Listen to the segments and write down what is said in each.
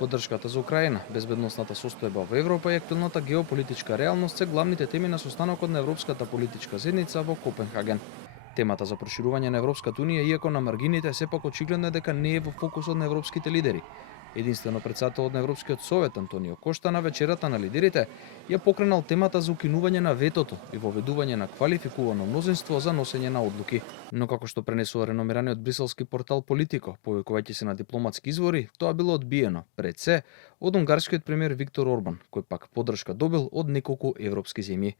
Поддршката за Украина, безбедносната состојба во Европа и актуелната геополитичка реалност се главните теми на состанокот на Европската политичка седница во Копенхаген. Темата за проширување на Европската унија, иако на маргините, сепак очигледно е дека не е во фокусот на европските лидери. Единствено претседателот на Европскиот совет Антонио Кошта на вечерата на лидерите ја покренал темата за укинување на ветото и воведување на квалификувано мнозинство за носење на одлуки. Но како што пренесува реномираниот бриселски портал Политико, повикувајќи се на дипломатски извори, тоа било одбиено пред се од унгарскиот премиер Виктор Орбан, кој пак поддршка добил од неколку европски земји.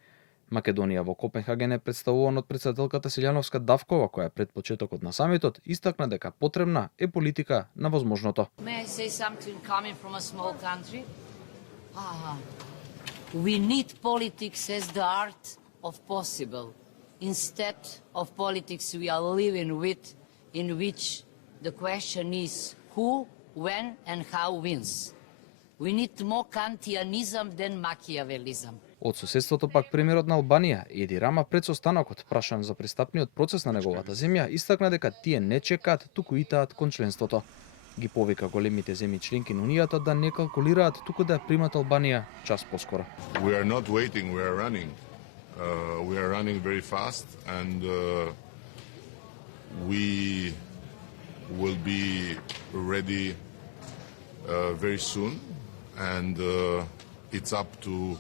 Македонија во Копенхаген е представуван од претседателката Силјановска Давкова, која пред почетокот на самитот истакна дека потребна е политика на возможното. We need politics as the art of possible, instead of politics we are living with, in which the question is who, when and how wins. We need more Kantianism than Machiavellism. Од соседството пак премиерот на Албанија, Еди Рама, пред состанокот, прашан за пристапниот процес на неговата земја, истакна дека тие не чекаат, туку итаат кон членството. Ги повика големите земји членки на Унијата да не калкулираат, туку да ја примат Албанија час поскоро. We are not waiting, we are running. We are running very fast and we will be ready very soon and it's up to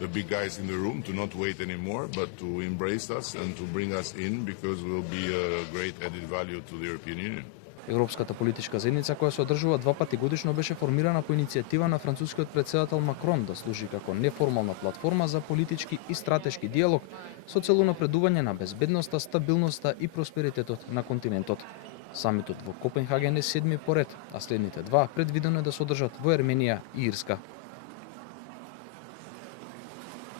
the big guys in the room to not wait anymore, but to embrace us and to bring us in because we will be a great added value to the European Union. Европската политичка заедница, која се одржува 2 пати годишно, беше формирана по иницијатива на францускиот претседател Макрон да служи како неформална платформа за политички и стратешки диалог со цел напредување на безбедноста, стабилноста и просперитетот на континентот. Самитот во Копенхаген е 7ми поред, а следните 2 предвидено е да се одржат во Ерменија и Ирска.